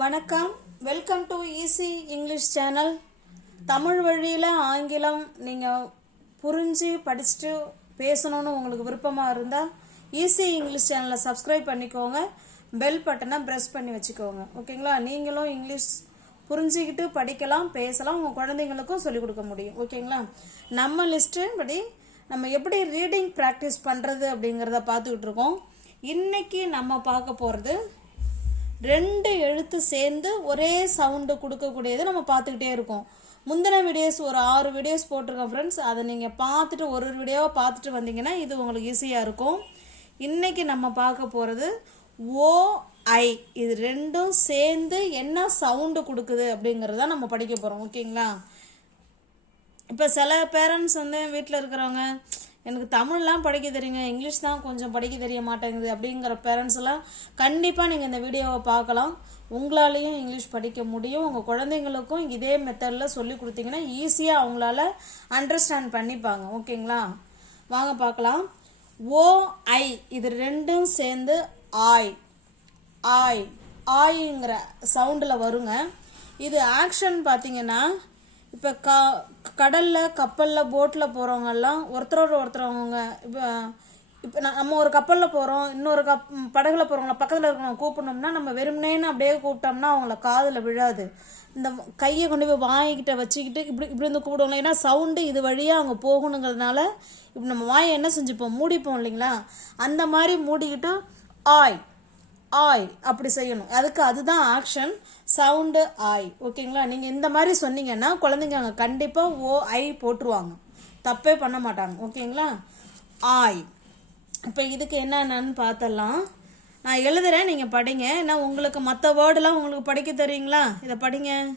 வணக்கம். Welcome to easy English channel Tamil வழியில் ஆங்கிலம் நீங்கள் புரிஞ்சு படிச்சுட்டு பேசணும்னு உங்களுக்கு விருப்பமாக இருந்தால் ஈஸி இங்கிலீஷ் சேனலை சப்ஸ்கிரைப் பண்ணிக்கோங்க. பெல் பட்டனை ப்ரெஸ் பண்ணி வச்சுக்கோங்க. ஓகேங்களா நீங்களும் இங்கிலீஷ் புரிஞ்சுக்கிட்டு படிக்கலாம் பேசலாம் உங்கள் குழந்தைங்களுக்கும் சொல்லிக் கொடுக்க முடியும். ஓகேங்களா நம்ம லிஸ்ட்டு படி நம்ம எப்படி ரீடிங் ப்ராக்டிஸ் பண்ணுறது அப்படிங்கிறத பார்த்துக்கிட்டு இருக்கோம். இன்றைக்கி நம்ம பார்க்க போகிறது ரெண்டு எழுத்து சேர்ந்து ஒரே சவுண்டு கொடுக்கக்கூடியது நம்ம பார்த்துக்கிட்டே இருக்கோம். முந்தின வீடியோஸ் ஒரு ஆறு வீடியோஸ் போட்டிருக்கோம் ஃப்ரெண்ட்ஸ் அதை நீங்கள் பார்த்துட்டு ஒரு ஒரு வீடியோவாக பார்த்துட்டு வந்தீங்கன்னா இது உங்களுக்கு ஈஸியாக இருக்கும். இன்றைக்கி நம்ம பார்க்க போகிறது ஓ ஐ இது ரெண்டும் சேர்ந்து என்ன சவுண்டு கொடுக்குது அப்படிங்கிறத நம்ம படிக்க போகிறோம் ஓகேங்களா இப்போ சில பேரண்ட்ஸ் வந்து வீட்டில் இருக்கிறவங்க எனக்கு தமிழ்லாம் படிக்க தெரியுங்க இங்கிலீஷ் தான் கொஞ்சம் படிக்க தெரிய மாட்டேங்குது அப்படிங்கிற பேரண்ட்ஸ் எல்லாம் கண்டிப்பாக நீங்கள் இந்த வீடியோவை பார்க்கலாம். உங்களாலேயும் இங்கிலீஷ் படிக்க முடியும். உங்கள் குழந்தைங்களுக்கும் இதே மெத்தடில் சொல்லி கொடுத்தீங்கன்னா ஈஸியாக அவங்களால அண்டர்ஸ்டாண்ட் பண்ணிப்பாங்க. ஓகேங்களா? வாங்க பார்க்கலாம். ஓ ஐ இது ரெண்டும் சேர்ந்து ஆய் ஆய் ஆய்ங்கிற சவுண்டில் வருங்க. இது ஆக்ஷன் பார்த்தீங்கன்னா இப்போ க கடலில் கப்பலில் போட்டில் போகிறவங்கெல்லாம் ஒருத்தரோட ஒருத்தரவங்க இப்போ இப்போ நம்ம ஒரு கப்பலில் போகிறோம் இன்னொரு கப் படகுல போகிறவங்கள பக்கத்தில் இருக்கிறவங்க கூப்பிடணும்னா நம்ம வெறுமனேன்னு அப்படியே கூப்பிட்டோம்னா அவங்கள காதில் விழாது. இந்த கையை கொண்டு போய் வாங்கிக்கிட்ட வச்சுக்கிட்டு இப்படி இப்படி வந்து கூப்பிடுவாங்க ஏன்னா சவுண்டு இது வழியாக அவங்க போகணுங்கிறதுனால இப்போ நம்ம வாயை என்ன செஞ்சுப்போம்? மூடிப்போம் இல்லைங்களா? அந்த மாதிரி மூடிக்கிட்டு ஆய்! ஆய் அப்படி செய்யணும். அதுக்கு அதுதான் ஆக்ஷன் சவுண்டு ஆய் ஓகேங்களா நீங்கள் இந்த மாதிரி சொன்னீங்கன்னா குழந்தைங்க அங்கே கண்டிப்பாக ஓ ஐ போட்டுருவாங்க. தப்பே பண்ண மாட்டாங்க. ஓகேங்களா ஆய் இப்போ இதுக்கு என்னென்னு பார்த்தலாம். நான் எழுதுறேன் நீங்கள் படிங்க. ஏன்னா உங்களுக்கு மற்ற வேர்டெலாம் உங்களுக்கு படிக்க தெரியுங்களா? இதை படிங்க.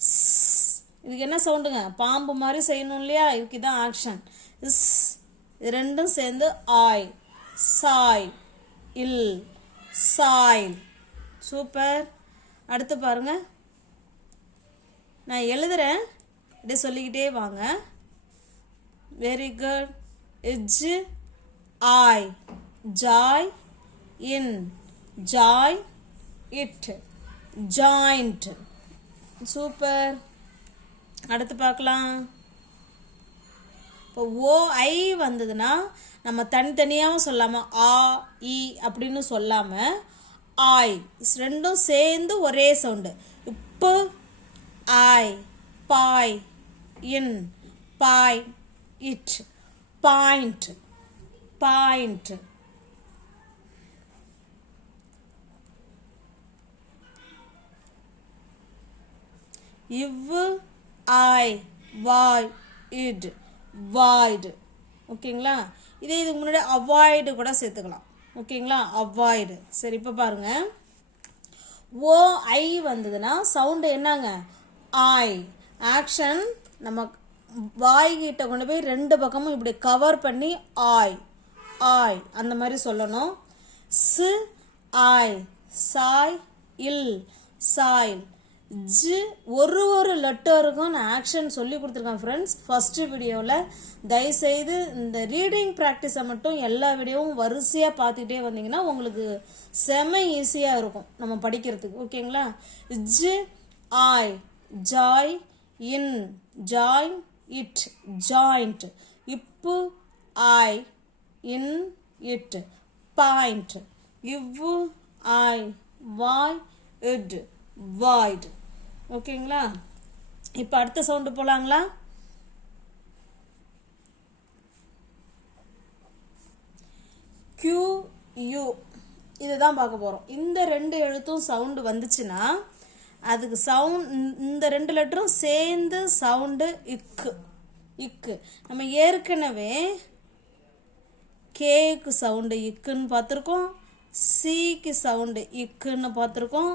ஸ். இதுக்கு என்ன சவுண்டுங்க? பாம்பு மாதிரி செய்யணும் இல்லையா? இதுக்கு தான் ஆக்ஷன் இஸ் ரெண்டும் சேர்ந்து ஆய் சாய். இல் சாய். சூப்பர். அடுத்து பாருங்க. நான் எழுதுறேன். அப்படியே சொல்லிக்கிட்டே வாங்க. வெரி குட் இஜ் ஆய் Joy in Joy it joint super. அடுத்து பார்க்கலாம். இப்போ ஓ ஐ வந்ததுன்னா நம்ம தனித்தனியாகவும் சொல்லாமல் ஆ இ அப்படின்னு சொல்லாமல் ஆய். ரெண்டும் சேர்ந்து ஒரே சவுண்டு. இப்போ ஆய் பாய் இன் பாய் இட் பாயிண்ட் பாயிண்ட். இவ்வு ஆய் வாய் இட். வாய்டு ஓகேங்களா? இதே இதுக்கு முன்னாடி அவாய்டு கூட சேர்த்துக்கலாம். ஓகேங்களா? அவாய்டு சரி இப்போ பாருங்க. ஓ ஐ வந்ததுன்னா சவுண்டு என்னங்க? ஆய் ஆக்ஷன் நம்ம வாய்கிட்ட கொண்டு போய் ரெண்டு பக்கமும் இப்படி கவர் பண்ணி ஆய் ஆய் அந்த மாதிரி சொல்லணும். சு ஆய் சாய் இல் சாய் ஜி ஒரு ஒரு லெட்டருக்கும் நான் ஆக்ஷன் சொல்லி கொடுத்துருக்கேன் ஃப்ரெண்ட்ஸ் ஃபஸ்ட்டு வீடியோவில் தயவுசெய்து இந்த ரீடிங் ப்ராக்டிஸை மட்டும் எல்லா வீடியோவும் வரிசையாக பார்த்துக்கிட்டே வந்தீங்கன்னா உங்களுக்கு செம ஈஸியாக இருக்கும் நம்ம படிக்கிறதுக்கு. ஓகேங்களா? ஜி ஆய் Joy in Joy it joint இப்பு ஆய் இன் இட் பாயிண்ட் இவ்வு ஆய் வாய் இட் வாய்டு ஓகேங்களா? இப்போ அடுத்த சவுண்டு போகலாங்களா கியூயு இதுதான் பார்க்க போகிறோம் இந்த ரெண்டு எழுத்தும் சவுண்டு வந்துச்சுன்னா அதுக்கு சவுண்ட் இந்த ரெண்டு லெட்டரும் சேர்ந்து சவுண்டு இக்கு இக்கு. நம்ம ஏற்கனவே கேக்கு சவுண்டு இக்குன்னு பார்த்துருக்கோம் சிக்கு சவுண்டு இக்குன்னு பார்த்துருக்கோம்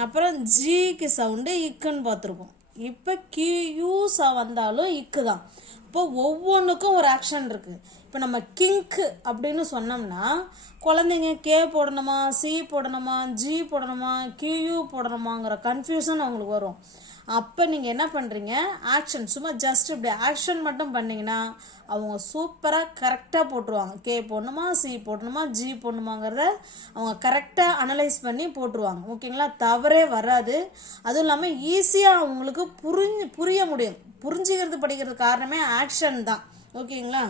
அப்புறம் ஜிக்கு சவுண்டு இக்குன்னு பார்த்துருக்கோம் இப்போ கியூ ச வந்தாலும் இக்கு தான். இப்போ ஒவ்வொன்றுக்கும் ஒரு ஆக்ஷன் இருக்குது இப்போ நம்ம கிங்க்கு அப்படின்னு சொன்னோம்னா குழந்தைங்க கே போடணுமா சி போடணுமா ஜி போடணுமா கியூ போடணுமாங்கிற கன்ஃபியூஷன் அவங்களுக்கு வரும். அப்போ நீங்கள் என்ன பண்ணுறீங்க ஆக்ஷன் சும்மா ஜஸ்ட் இப்படி ஆக்ஷன் மட்டும் பண்ணிங்கன்னா அவங்க சூப்பராக கரெக்டாக போட்டுருவாங்க. கே போடணுமா சி போடணுமா ஜி போடணுமாங்கிறத அவங்க கரெக்டாக அனலைஸ் பண்ணி போட்டுருவாங்க. ஓகேங்களா? தவறே வராது. அதுவும் இல்லாமல் ஈஸியாக அவங்களுக்கு புரிஞ்சு புரிய முடியும். புரிஞ்சுக்கிறது படிக்கிறது காரணமே ஆக்ஷன் தான். ஓகேங்களா?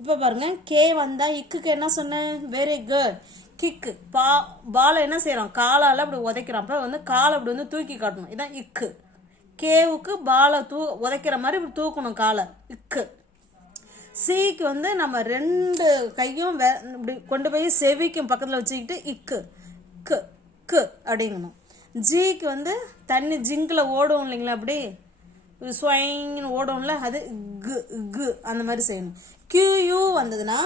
இப்போ பாருங்கள் கே வந்தால் இக்குக்கு என்ன சொன்னேன் வெரி குட் கிக்கு பா பாலை என்ன செய்கிறோம் காலால் அப்படி உதைக்கிறோம். அப்போ வந்து காலை அப்படி வந்து தூக்கி காட்டணும். இதான் இக்கு. கேவுக்கு பாலை தூ உதைக்கிற மாதிரி இப்படி தூக்கணும் காலை. இக்கு. சிக்கு வந்து நம்ம ரெண்டு கையும் வே இப்படி கொண்டு போய் செவிக்கும் பக்கத்தில் வச்சுக்கிட்டு இக்கு. கு கு அப்படிங்கணும். ஜிக்கு வந்து தண்ணி ஜிங்கில் ஓடும் இல்லைங்களா அப்படி? ஸ்வைன்னு ஓடும்ல அது கு கு அந்த மாதிரி செய்யணும். கியூயூ வந்ததுன்னா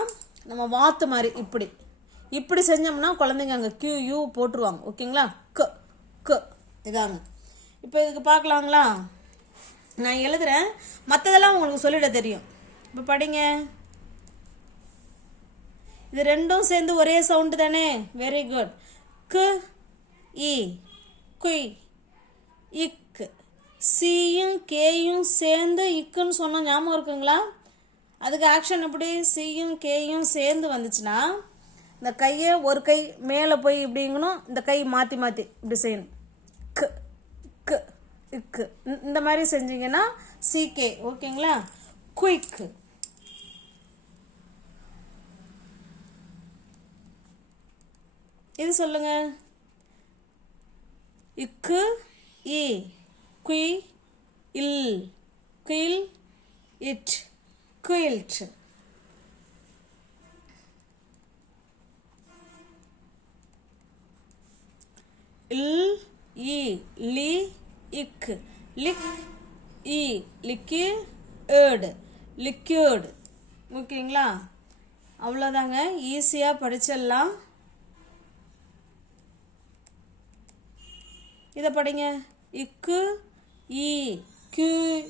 நம்ம வாத்து மாதிரி இப்படி. இப்படி செஞ்சோம்னா குழந்தைங்க அங்கே கியூயூ போட்டுருவாங்க. ஓகேங்களா? கு கு இதாங்க. இப்போ இதுக்கு பார்க்கலாங்களா? நான் எழுதுறேன். மற்றதெல்லாம் உங்களுக்கு சொல்லிட தெரியும். இப்போ படிங்க. இது ரெண்டும் சேர்ந்து ஒரே சவுண்டு தானே? வெரி குட் கு இ குய் இக்கு சியும் கேயும் சேர்ந்து இக்குன்னு சொன்ன ஞாபகம் இருக்குங்களா? அதுக்கு ஆக்ஷன் எப்படி? சியும் கேயும் சேர்ந்து வந்துச்சுன்னா இந்த கையை ஒரு கை மேலே போய் இப்படிங்கணும் இந்த கை மாற்றி மாற்றி இப்படி செய்யணும். கு இக்கு. இந்த- மாதிரி செஞ்சீங்கன்னா சிகே ஓகேங்களா? குயிக்கு இது சொல்லுங்க. இக்கு இ. குய் இல். குயில் இட். குயில்ட். இல் இ லி இக் லிக் இ லிக்கி ஏடு லிக்யூடு ஓகேங்களா அவ்வளோதாங்க ஈஸியாக படிச்சிடலாம். இதை படிங்க. இக்கு இ கியூ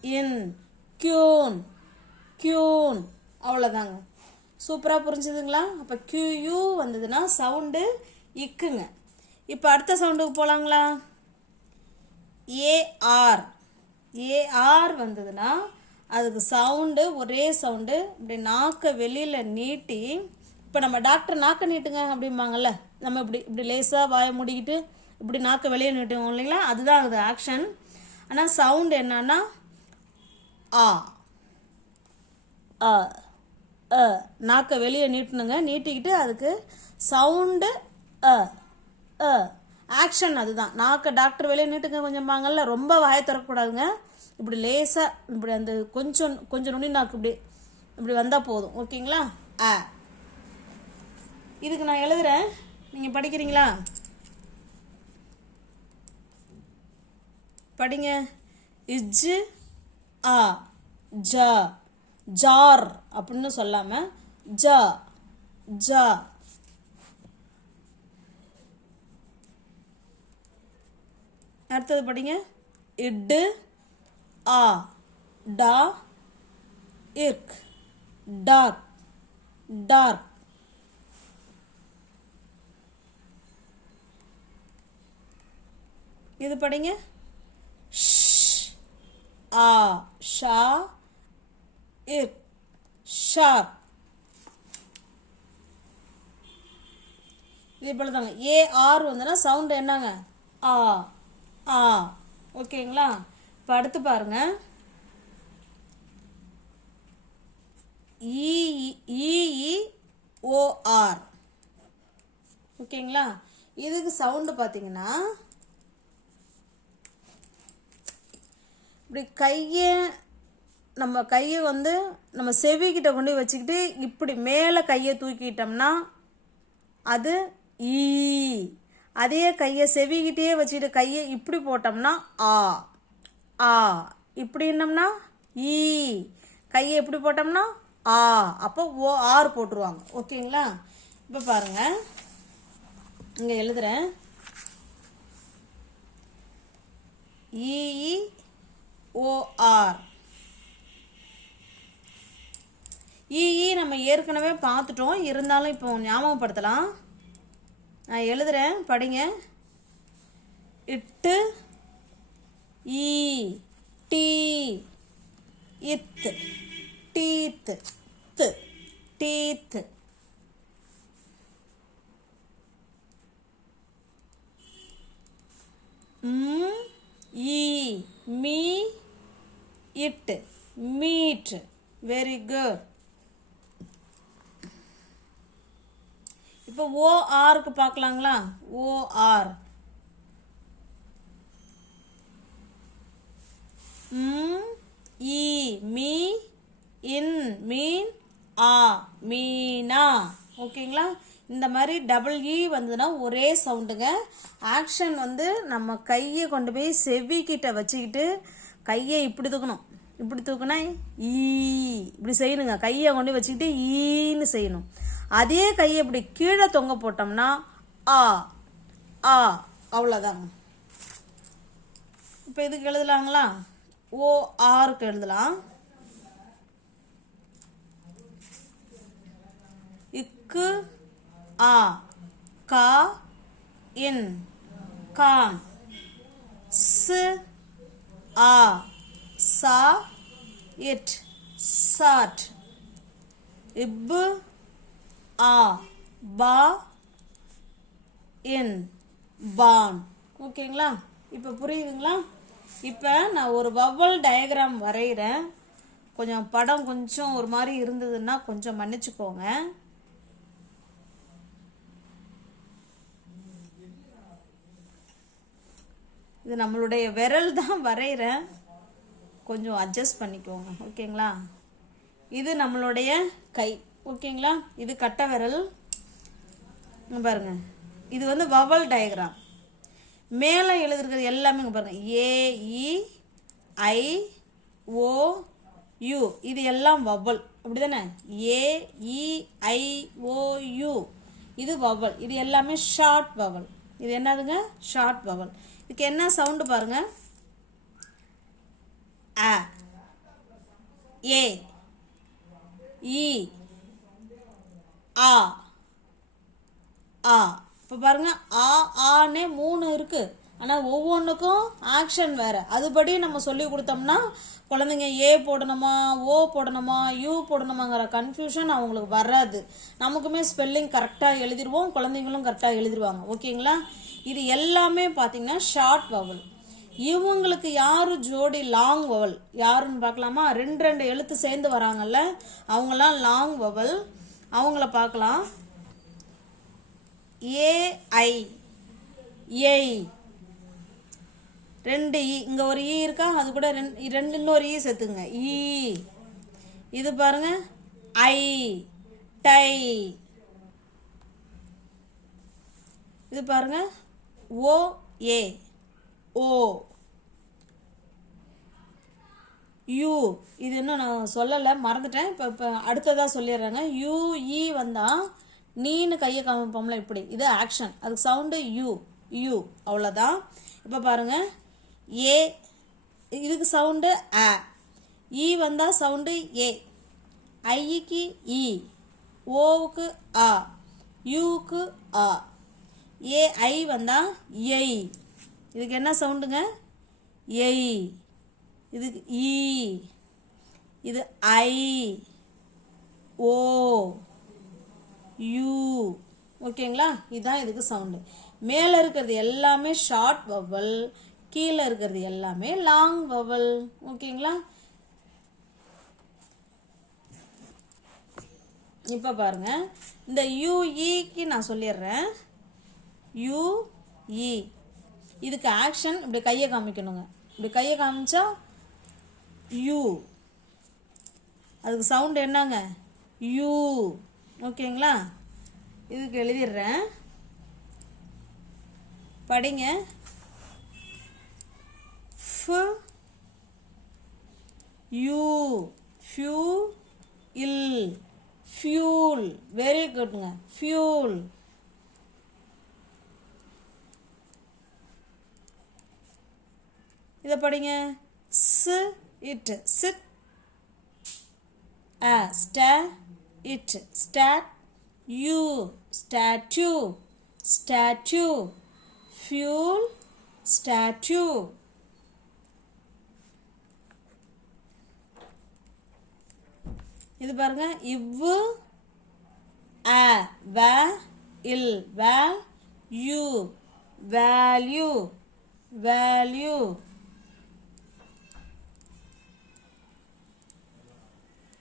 இன் கியூன் கியூன் அவ்வளோதாங்க சூப்பராக புரிஞ்சுதுங்களா? அப்போ கியூயூ வந்ததுன்னா சவுண்டு இக்குங்க இப்போ அடுத்த சவுண்டுக்கு போகலாங்களா ஏஆர் ஏஆர் வந்ததுன்னா அதுக்கு சவுண்டு ஒரே சவுண்டு இப்படி நாக்கை வெளியில் நீட்டி இப்போ நம்ம டாக்டர் நாக்கை நீட்டுங்க அப்படிம்பாங்கல்ல நம்ம இப்படி இப்படி லேசாக வாயை மூடிக்கிட்டு இப்படி நாக்கை வெளியே நீட்டுவோம் இல்லைங்களா? அதுதான் அது ஆக்ஷன் ஆனால் சவுண்டு என்னன்னா ஆ அ அ நாக்கை வெளியே நீட்டணுங்க. நீட்டிக்கிட்டு அதுக்கு சவுண்டு அ அ ஆக்ஷன் அதுதான். நாக்கை டாக்டர் வெளியே நீட்டுங்க கொஞ்சம் பாங்கல்ல. ரொம்ப வாயை திறக்கக்கூடாதுங்க. இப்படி லேசாக இப்படி அந்த கொஞ்சம் கொஞ்சம் நுனி நாக்கு இப்படி இப்படி வந்தால் போதும். ஓகேங்களா? ஆ. இதுக்கு நான் எழுதுறேன். நீங்கள் படிக்கிறீங்களா? படிங்க. இஜ் ஆ ஜ ஜார் அப்படின்னு சொல்லாம ஜ ஜ. அடுத்தது படிங்க. இட்டு ஆ டா இர்க் டார்க் டார்க். இது படிங்க. ஆ ஷா இர்க் ஷார்ப். இதே போல் தாங்க ஏ ஆர் வந்துன்னா சவுண்ட் என்னங்க? ஆ ஆ ஓகேங்களா? இப்போ அடுத்து பாருங்க. இஇஓஆர் ஓகேங்களா? இதுக்கு சவுண்டு பார்த்தீங்கன்னா இப்படி கையை நம்ம கையை வந்து நம்ம செவிக்கிட்ட கொண்டு வச்சுக்கிட்டு இப்படி மேலே கையை தூக்கிட்டோம்னா அது ஈ அதே கையை செவிக்கிட்டே வச்சுட்டு கையை இப்படி போட்டோம்னா ஆ ஆ. இப்படின்னோம்னா ஈ. கையை எப்படி போட்டோம்னா ஆ. அப்போ ஓ ஆர் போட்டுருவாங்க. ஓகேங்களா? இப்போ பாருங்க. இங்கே எழுதுறேன். இஇ ஓஆர் இஇ நம்ம ஏற்கனவே பார்த்துட்டோம். இருந்தாலும் இப்போ ஞாபகப்படுத்தலாம். நான் எழுதுறேன் படிங்க. இட்டு ஈ டீ இத் டீத் த் டீத் ம் ஈ மீ இட் மீட் வெரி குட் இப்போ ஓஆருக்கு பார்க்கலாங்களா ஓஆர் இ ம் ஈ மீ இன் மீன் ஆ மீனா. ஓகேங்களா? இந்த மாதிரி டபுள் இ e வந்ததுன்னா ஒரே சவுண்டுங்க. ஆக்ஷன் வந்து நம்ம கையை கொண்டு போய் செவிக்கிட்ட வச்சுக்கிட்டு கையை இப்படி தூக்கணும். இப்படி தூக்குனா ஈ இப்படி செய்யணுங்க. கையை கொண்டு போய் வச்சுக்கிட்டு ஈன்னு செய்யணும். அதே கையை இப்படி கீழே தொங்க போட்டோம்னா ஆ ஆ அவ்வளோதாங்க இப்போ இதுக்கு எழுதலாங்களா? ஓ ஆருக்கு எழுதலாம். இக்கு ஆ கா இன் கான். சு ஆ சா இட் சாட். இப்பு ஆ பா இன் பான் ஓகேங்களா? இப்போ புரியுதுங்களா? இப்போ நான் ஒரு வவ்வல் டயக்ராம் வரைகிறேன் கொஞ்சம் படம் கொஞ்சம் ஒரு மாதிரி இருந்ததுன்னா கொஞ்சம் மன்னிச்சுக்கோங்க. இது நம்மளுடைய விரல் தான் வரைகிறேன் கொஞ்சம் அட்ஜஸ்ட் பண்ணிக்கோங்க. ஓகேங்களா? இது நம்மளுடைய கை. ஓகேங்களா? இது கட்டை விரல். பாருங்க. இது வந்து வவல் டயக்ராம் மேலே எழுதுறது எல்லாமே இங்கே பாருங்க. ஏ ஐ ஓ யூ இது எல்லாம் வவல் அப்படி தானே A E I O U I e, O U இது வவல் இது எல்லாமே ஷார்ட் வவல் இது என்னதுங்க? ஷார்ட் வவல் இதுக்கு என்ன சவுண்டு பாருங்க? அ. ஏ இ e, ஆ. ஆ. இப்போ பாருங்கள் ஆ ஆனே மூணு இருக்குது ஆனால் ஒவ்வொன்றுக்கும் ஆக்ஷன் வேறு. அதுபடி நம்ம சொல்லி கொடுத்தோம்னா குழந்தைங்க ஏ போடணுமா ஓ போடணுமா யூ போடணுமாங்கிற கன்ஃபியூஷன் அவங்களுக்கு வராது. நமக்குமே ஸ்பெல்லிங் கரெக்டாக எழுதிடுவோம் குழந்தைங்களும் கரெக்டாக எழுதிடுவாங்க ஓகேங்களா? இது எல்லாமே பார்த்தீங்கன்னா ஷார்ட் வவல் இவங்களுக்கு யார் ஜோடி லாங் வவல் யாருன்னு பார்க்கலாமா? ரெண்டு ரெண்டு எழுத்து சேர்ந்து வராங்கல்ல அவங்களாம் லாங் வவல் அவங்கள பார்க்கலாம். ஏஐ ஏய் ரெண்டு இ. இங்கே ஒரு ஈ இருக்கா? அது கூட ரெண்டு ரெண்டு இன்னொரு ஈ சேர்த்துங்க. இ. இது பாருங்க. ஐ. டை. இது பாருங்க. O A. ஓ. யூ. இது இன்னும் நான் சொல்லலை மறந்துட்டேன். இப்போ இப்போ அடுத்ததாக சொல்லிடுறேங்க. யூஇ வந்தால் நீன்னு கையை காமிப்போம்ல இப்படி. இது ஆக்ஷன் அதுக்கு சவுண்டு யூ. யூ. அவ்வளோதான் இப்போ பாருங்கள் ஏ. இதுக்கு சவுண்டு ஆ இ வந்தால் சவுண்டு ஏ. ஐக்கு இ ஓவுக்கு ஆ. யூக்கு ஆ. ஏ ஐ வந்தால் எய். இதுக்கு என்ன சவுண்டுங்க எய். இதுக்கு ஈ. இது ஐ. ஓ. யூ. ஓகேங்களா? இதுதான் இதுக்கு சவுண்டு மேலே இருக்கிறது எல்லாமே ஷார்ட் வவல் கீழே இருக்கிறது எல்லாமே லாங் வவல் ஓகேங்களா? இப்போ பாருங்க. இந்த யூஇக்கு நான் சொல்லிடுறேன். யூஇ இதுக்கு ஆக்ஷன் இப்படி கையை காமிக்கணுங்க. இப்படி கையை காமிச்சா யூ. அதுக்கு சவுண்டு என்னங்க? யூ. ஓகேங்களா? இதுக்கு எழுதிடுறேன். படிங்க. ஃபு. You. Few. Will. Fuel. Very குட்ங்க. ஃபியூல். இதை படிங்க. ஸ். it sit a star it stat you statue statue fuel statue இது பாருங்க இவ்வு அ வ இல் வேல் யூ வேல்யூ வேல்யூ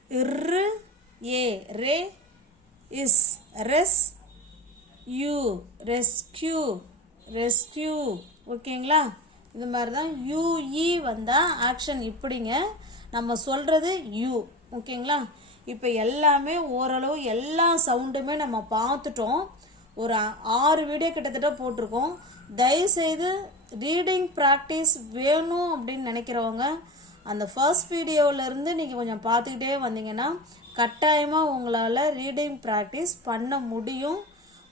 இரு ஏ ரே is rest you rescue rescue ஓகேங்களா இது மாதிரி தான் யூஇ e வந்தால் ஆக்ஷன் இப்படிங்க. நம்ம சொல்கிறது யூ ஓகேங்களா இப்போ எல்லாமே ஓரளவு எல்லா சவுண்டுமே நம்ம பார்த்துட்டோம். ஒரு ஆறு வீடியோ கிட்டத்தட்ட போட்டிருக்கோம். தயவுசெய்து ரீடிங் ப்ராக்டிஸ் வேணும் அப்படின்னு நினைக்கிறவங்க அந்த ஃபர்ஸ்ட் வீடியோவிலேருந்து நீங்கள் கொஞ்சம் பார்த்துக்கிட்டே வந்தீங்கன்னா கட்டாயமாக உங்களால் ரீடிங் ப்ராக்டிஸ் பண்ண முடியும்.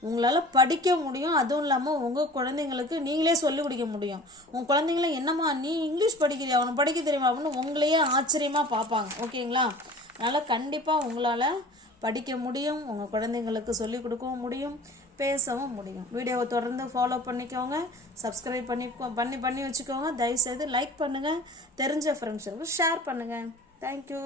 உங்களால் படிக்க முடியும். அதுவும் இல்லாமல் உங்கள் குழந்தைங்களுக்கு நீங்களே சொல்லிக் கொடுக்க முடியும். உங்கள் குழந்தைங்கள என்னம்மா நீ இங்கிலீஷ் படிக்கிறியா? அவனை படிக்க தெரியுமா? அப்படின்னு உங்களையே ஆச்சரியமாக பார்ப்பாங்க. ஓகேங்களா? அதனால் கண்டிப்பாக உங்களால் படிக்க முடியும். உங்கள் குழந்தைங்களுக்கு சொல்லிக் கொடுக்கவும் முடியும். பேசவும் முடியும். வீடியோவை தொடர்ந்து ஃபாலோ பண்ணிக்கோங்க. சப்ஸ்கிரைப் பண்ணி பண்ணி பண்ணி வச்சுக்கோங்க. தயவுசெய்து லைக் பண்ணுங்கள் தெரிஞ்ச ஃப்ரெண்ட்ஸுக்கு ஷேர் பண்ணுங்கள் தேங்க்யூ